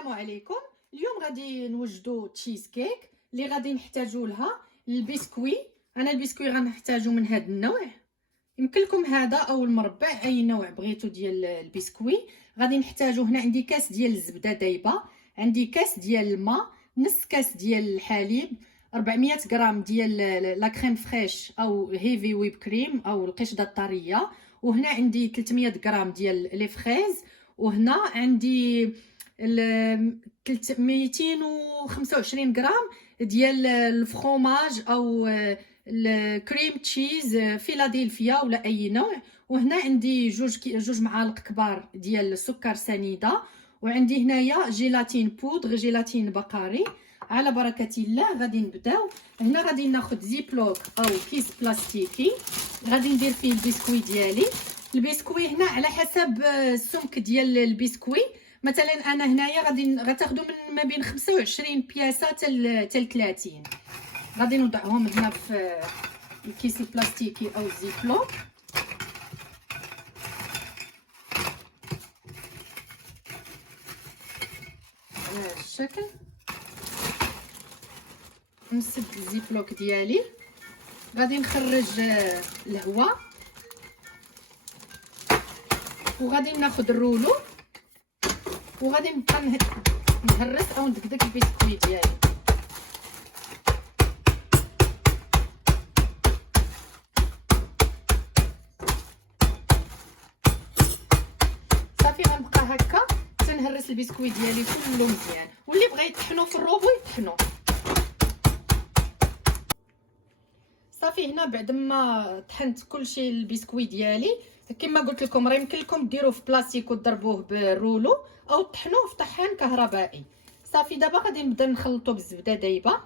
السلام عليكم. اليوم غادي نوجدوا تشيز كيك اللي غادي نحتاجوا لها البسكوي. انا البسكوي غنحتاجوا من هذا النوع، يمكن لكم هذا او المربع، اي نوع بغيتو ديال البسكوي. غادي نحتاجوا هنا عندي كاس ديال الزبده دايبه، عندي كاس ديال الماء، نص كاس ديال الحليب، 400 غرام ديال لا كريم فريش او هيفي ويب كريم او القشده الطريه، وهنا عندي 300 غرام ديال لي فريز، وهنا عندي 225 غرام ديال الفرomاج او الكريم تشيز فيلادلفيا ولا اي نوع، وهنا عندي جوج معالق كبار ديال السكر سنيده، وعندي هنايا جيلاتين بودر، جيلاتين بقري. على بركه الله غادي نبداو. هنا غادي ناخذ زيبلوك او كيس بلاستيكي، غادي ندير فيه البسكوي ديالي. البسكوي هنا على حسب السمك ديال البسكوي، مثلا انا هنايا غتاخذوا من ما بين 25 بياسه حتى 30. غادي نوضعهم هنا في الكيس البلاستيكي او الزيبلوك. على هذا الشكل نسد الزيبلوك ديالي، غادي نخرج الهواء، وغادي ناخذ الرولو، وغادي نبقى نهرس او ندقدق البسكوي ديالي. صافي غنبقى هكا تنهرس البسكوي ديالي كله مزيان، واللي بغى يطحنو في الروبو يطحنو. صافي هنا بعد ما طحنت كلشي البسكوي ديالي كما قلت لكم، راه يمكن لكم ديروه في بلاستيك وتضربوه بالرولو او طحنوه في طحان كهربائي. صافي دابا غادي نبدا نخلطو بالزبده دايبه.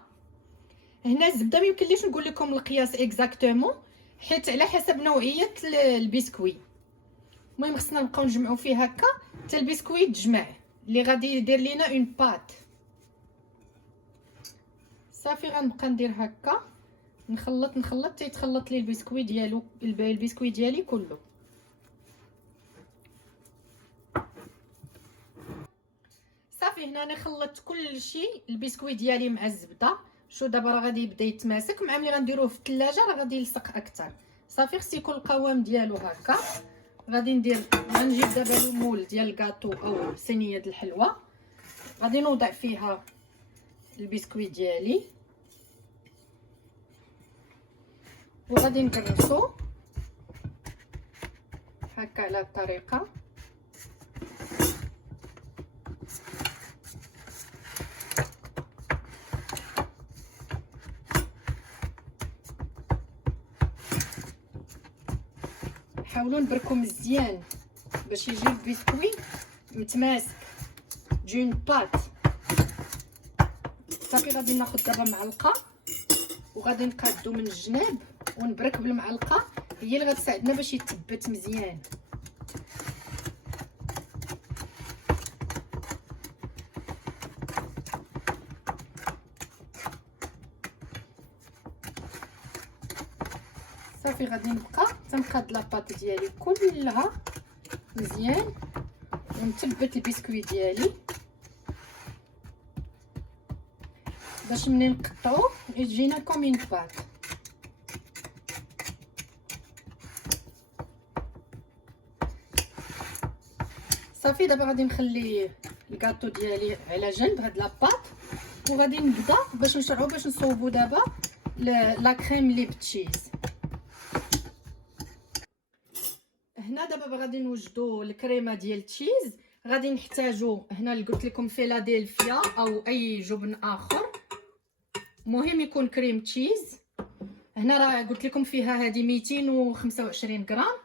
هنا الزبده ما يمكنليش نقول لكم القياس اكزاكتومون حيت على حسب نوعيه البسكوي. المهم خصنا نبقاو نجمعوا فيه هكا حتى البسكوي يتجمع اللي غادي يدير لينا اون بات. صافي غنبقى ندير هكا نخلط حتى يتخلط لي البسكوي ديالي كله. صافي هنا انا خلطت كل شيء، البسكوي ديالي مع الزبده. شو دابا راه غادي يبدا يتماسك، مع ملي غنديروه في الثلاجه راه غادي يلصق اكثر. صافي خص يكون القوام ديالو هكا. غنجيب دابا المول ديال الكاطو او صينيه الحلوى، غادي نوضع فيها البسكوي ديالي وغادي نكرسو هكا على الطريقه. حاولوا نبركو مزيان باش يجي البسكوي متماسك، تجي اون بات. صافي غادي ناخذ دابا معلقه وغادي نقادو من الجناب ونبرك بالمعلقه، هي اللي غتساعدنا باش يتثبت مزيان. صافي غادي نبقى تنقاد لاباط ديالي كلها مزيان ونثبت البسكوي ديالي باش منين نقطعوه يجينا كوم اون بات. صافي دابا غادي نخلي الكاطو ديالي على جنب هاد لاباط، وغادي نبدا باش نشرعو باش نصوبو دابا لا كريم لي بتشيز. هنا دابا غادي نوجدو الكريمه ديال التشيز. غادي نحتاجو هنا اللي قلت لكم فيلادلفيا او اي جبن اخر، مهم يكون كريم تشيز. هنا راه قلت لكم فيها هذه 225 غرام.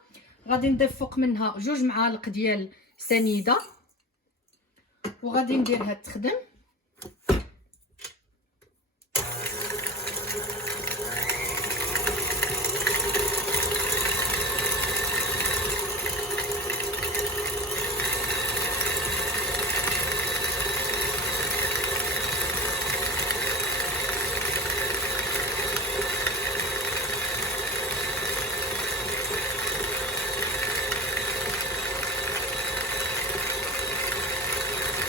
غادي نضيف فوق منها 2 معالق ديال سنيده، وغادي نديرها تخدم.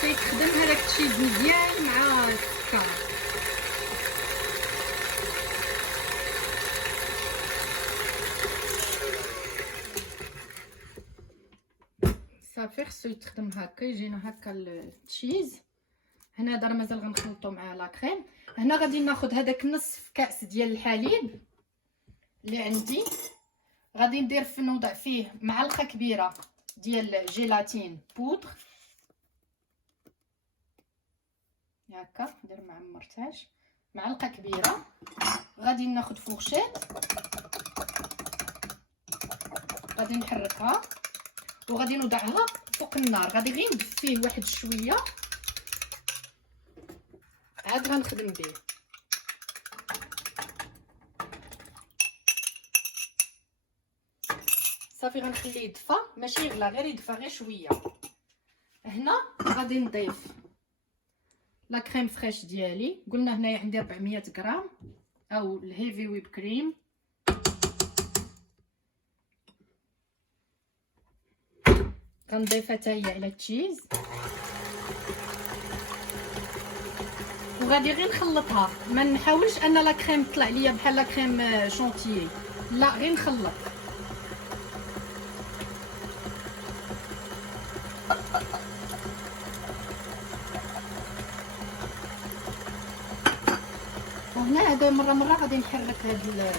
كيتخدم هذاك تشيز مزيان مع السكر. صافي خصو يتخدم هكا، يجينا هكا التشيز. هنا دابا مازال غنخلطو مع لا كريم. هنا غادي ناخذ هذاك نصف كاس ديال الحليب اللي عندي، غادي ندير نوضع فيه معلقه كبيره ديال جيلاتين بودر هكا، ندير مع مرتاج معلقه كبيره. غادي ناخذ فورشيت، غادي نحركها وغادي نوضعها فوق النار. غادي غير ندير فيه واحد شويه عاد غنخدم به. صافي غنخليه يدفى، ماشي يغلى، غير يدفى غير شويه. هنا غادي نضيف لا كريم فريش ديالي، قلنا هنايا عندي 400 غرام او الهيفي ويب كريم. غنضيفها حتى هي على التشيز وغادي غير نخلطها. ما نحاولش ان لا كريم تطلع ليا بحال لا كريم شونتيي، لا غير نخلط. وهنا هذا مره غادي نحرك هذا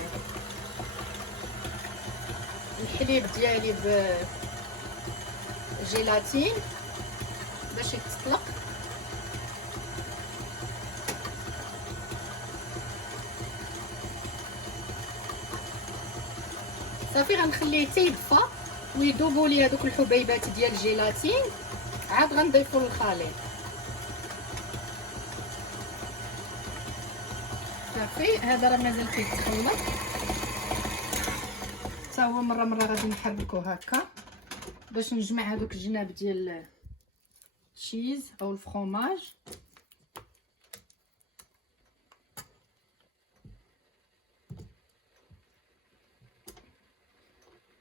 الحليب ديالي بجيلاتين باش يتطلق. صافي غنخليه حتى يدفى ويذوبوا لي هذوك الحبيبات ديال الجيلاتين، عاد غنضيفوا للخليط. صافي هذا راه مازال كيتخلط حتى هو. مره غادي نحركو هكا باش نجمع هذوك الجناب ديال الشيز او الفرomage.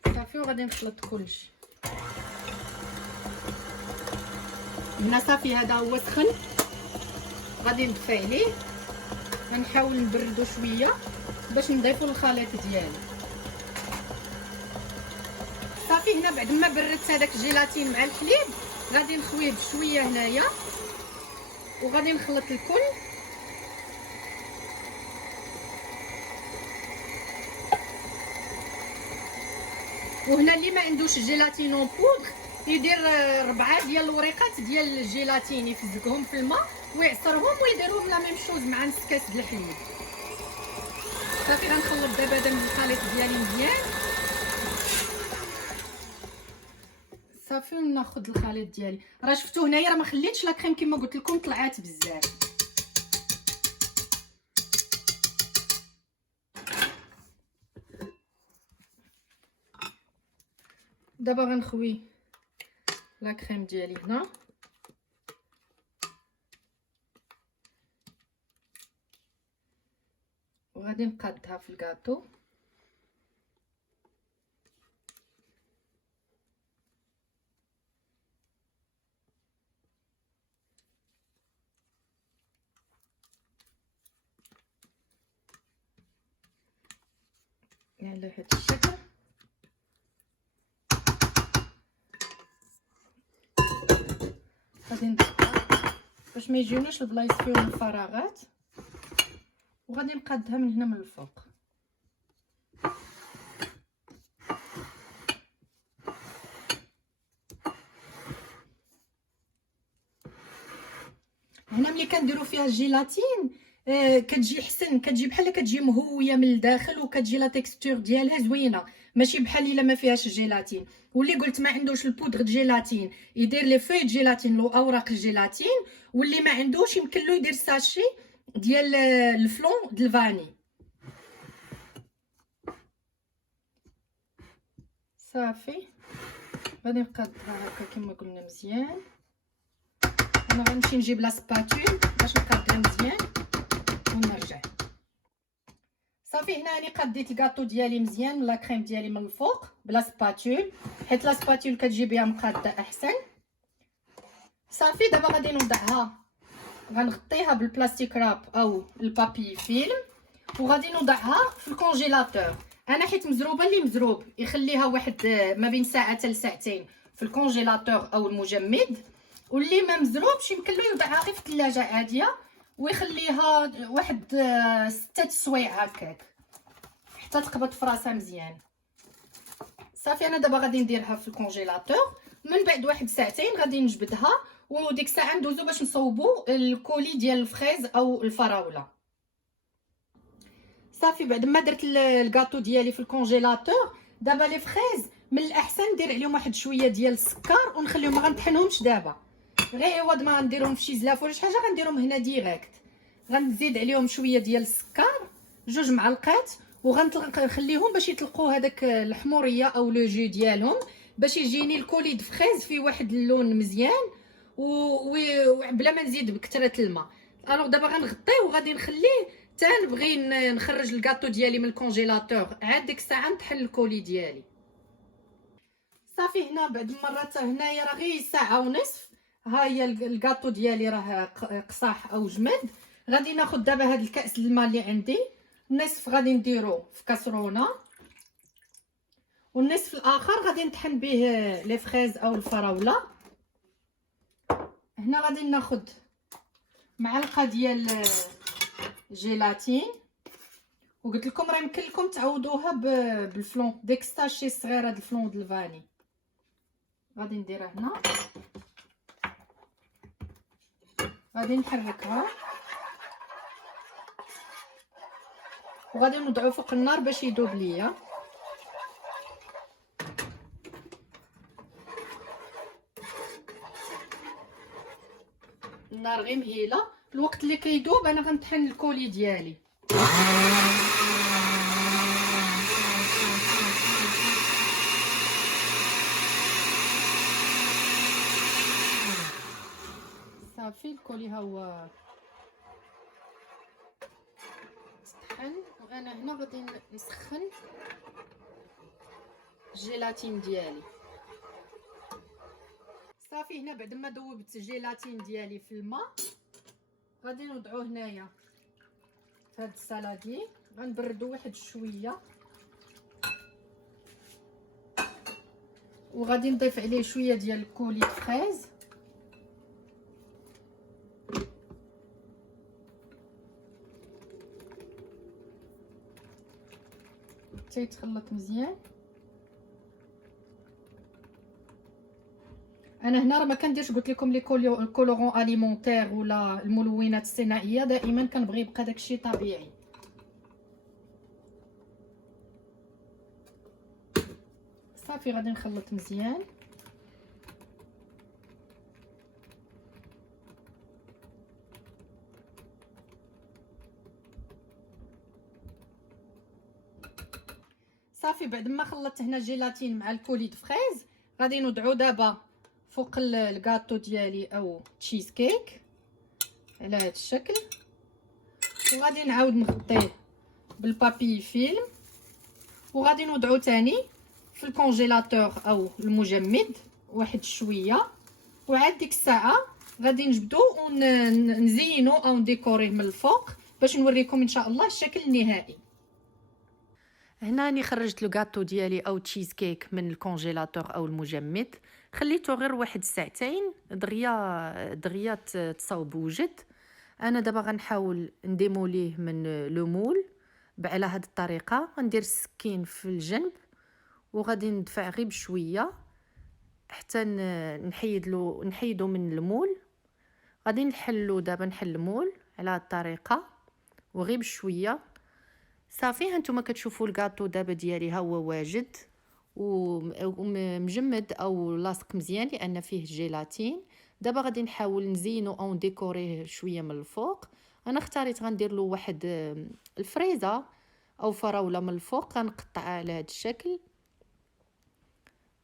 صافي وغادي نخلط كلشي. هنا صافي هذا هو سخن، غادي نطفي عليه، غنحاول نبردو شويه باش نضيفو الخليط ديالي. صافي هنا بعد ما بردت هذاك الجيلاتين مع الحليب غادي نخويه بشويه هنايا وغادي نخلط الكل. وهنا اللي ما عندوش الجيلاتين اون بودر يدير 4 ديال الوريقات ديال الجيلاتين، يفزقهم في الماء ويعصرهم ويديرهم لا ميم شوز مع نص كاس د الحليب. صافي غنخلط دابا هذا من الخليط ديالي مزيان. صافي وناخذ الخليط ديالي. راه شفتوا هنايا راه ما خليتش لا كريم كما قلت لكم طلعات بزاف. دابا غنخوي لا كريم ديالي هنا وغادي نقادها في الكاطو. على هذا الشكل. غادي ندقها باش ما يجيوناش البلايص فيهم الفراغات، وغادي نقادها من هنا من الفوق. هنا ملي كنديروا فيها الجيلاتين كتجي حسن، كتجي بحال كتجي مهويه من الداخل وكتجي لا تيكستور ديالها زوينه، ماشي بحال الا ما فيهاش الجيلاتين. واللي قلت ما عندوش البودر جيلاتين يدير لي فوي جيلاتين لو اوراق الجيلاتين، واللي ما عندوش يمكن له يدير ساشي ديال الفلون د الفاني. صافي غادي نقادها هكا كما قلنا مزيان. انا غنمشي نجيب لا سباتول باش نقادها مزيان ونرجع. صافي هنا راني قديت الكاطو ديالي مزيان، لا كريم ديالي من الفوق بلا سباتول، حيت لا سباتول كتجي بها مقاده احسن. صافي دابا غادي نوضعها غنغطيها بالبلاستيك راب او البابي فيلم وغادي نوضعها في الكونجيلاتور. انا حيت مزروبه اللي مزروب يخليها واحد ما بين ساعه حتى لساعتين في الكونجيلاتور او المجمد، واللي ما مزروبش يمكن له يوضعها غير في الثلاجه عاديه ويخليها واحد 6 سوايع هكاك حتى تقبض في راسها مزيان. صافي انا دابا غادي نديرها في الكونجيلاتور، من بعد واحد ساعتين غادي نجبدها وديك الساعه ندوزو باش نصوبوا الكولي ديال الفريز او الفراوله. صافي بعد ما درت الكاطو ديالي في الكونجيلاتور، دابا لي فريز من الاحسن ندير عليهم واحد شويه ديال السكر ونخليهم، ما غنطحنهمش دابا، غير عوض ما غنديرهم في شي زلاف ولا شي حاجه غنديرهم هنا ديريكت. غنزيد عليهم شويه ديال السكر 2 معلقات وغنخليهم باش يطلقوا هذاك الحموريه او لو جو ديالهم باش يجيني الكولي د فريز في واحد اللون مزيان وبلا ما نزيد بكثره الماء. الوغ دابا غنغطيه وغادي نخليه حتى نبغي نخرج الكاطو ديالي من الكونجيلاتور، عاد ديك الساعه نطحن الكولي ديالي. صافي هنا بعد مرات هنايا راه غير ساعه ونصف، ها هي الكاطو ديالي راه قصاح او جمد. غادي ناخذ دابا هاد الكاس الماء اللي عندي، النصف غادي نديرو في كاسرونه والنصف الاخر غادي نطحن به لي فريز او الفراوله. هنا غادي ناخذ معلقه ديال جيلاتين، وقلت لكم راه يمكن لكم تعوضوها بالفلون ديكستاش شي صغيره د الفلون د الفاني. غادي نديرها هنا، غادي نحركها وغادي نوضعو فوق النار باش يذوب ليا. النار غير مهيله، الوقت اللي كيذوب انا غنطحن الكولي ديالي. صافي الكولي ها هو طحن، وانا هنا غادي نسخن الجيلاتين ديالي. صافي هنا بعد ما ذوبت الجيلاتين ديالي في الماء غادي نوضعوه هنايا في هاد السالادي، غنبردو واحد شويه وغادي نضيف عليه شويه ديال الكولي فريز حتى يتخلط مزيان. انا هنا راه ما كنديرش، قلت لكم لي كولورون اليمونتير ولا الملونات الصناعيه، دائما كنبغي يبقى داكشي طبيعي. صافي غادي نخلط مزيان. صافي بعد ما خلطت هنا الجيلاتين مع الكولي د فريز غادي نوضعو دابا فوق الكاطو ديالي او تشيز كيك على هذا الشكل، وغادي نعاود نغطيه بالبابي فيلم وغادي نوضعو تاني في الكونجيلاتور او المجمد واحد شويه، وعاد ديك الساعه غادي نجبدو ونزينو او نديكوريه من الفوق باش نوريكم ان شاء الله الشكل النهائي. هنا راني خرجت الكاطو ديالي او تشيز كيك من الكونجيلاتور او المجمد، خليته غير واحد ساعتين دغيا تصاوب وجد. انا دابا غنحاول نديموليه من لو مول على هذه الطريقه. غندير السكين في الجنب وغادي ندفع غير بشويه حتى نحيدو من المول. غادي نحلو دابا، نحل المول على هذه الطريقه وغير بشويه. صافي هانتوما كتشوفوا الكاطو دابا ديالي ها هو واجد ومجمد او لاصق مزيان لان فيه جيلاتين. دابا غادي نحاول نزينو او نديكوريه شويه من الفوق. انا اختاريت غندير له واحد الفريزه او فراوله من الفوق، غنقطعها على هذا الشكل،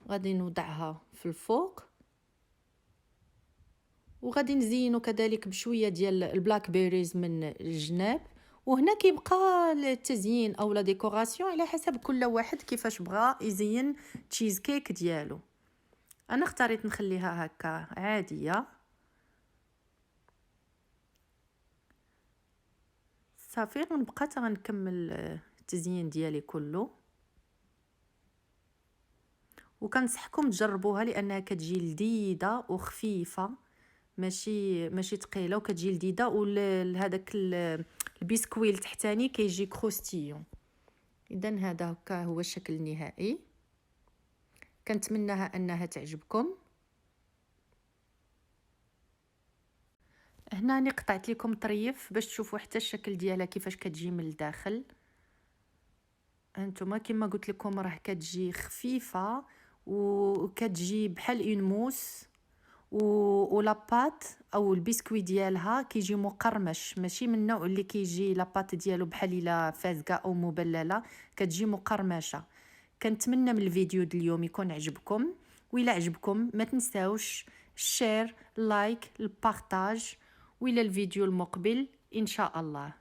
غادي نوضعها في الفوق وغادي نزينو كذلك بشويه ديال البلاك بيريز من الجناب. وهنا كيبقى التزيين او لا ديكوراسيون على حسب كل واحد كيفاش بغى يزين تشيز كيك ديالو. انا اختاريت نخليها هكا عاديه. صافي غنبقى حتى غنكمل التزيين ديالي كله. وكنصحكم تجربوها لانها كتجي لذيذه وخفيفه، ماشي ثقيله، وكتجي لذيذه. وهذاك البسكويت التحتاني كيجي كروستيون. اذا هذا هكا هو الشكل النهائي. كنتمناها انها تعجبكم. هنا راني قطعت لكم طريف باش تشوفوا حتى الشكل ديالها كيفاش كتجي من الداخل. هانتوما كما قلت لكم راه كتجي خفيفه وكتجي بحال اون موس، و لاباط او البسكوي ديالها كيجي مقرمش، ماشي من النوع اللي كيجي لاباط ديالو بحال الا فازقه او مبلله، كتجي مقرمشه. كنتمنى من الفيديو ديال اليوم يكون عجبكم، وإلا عجبكم ما تنساوش الشير، لايك، البارطاج، وإلى الفيديو المقبل ان شاء الله.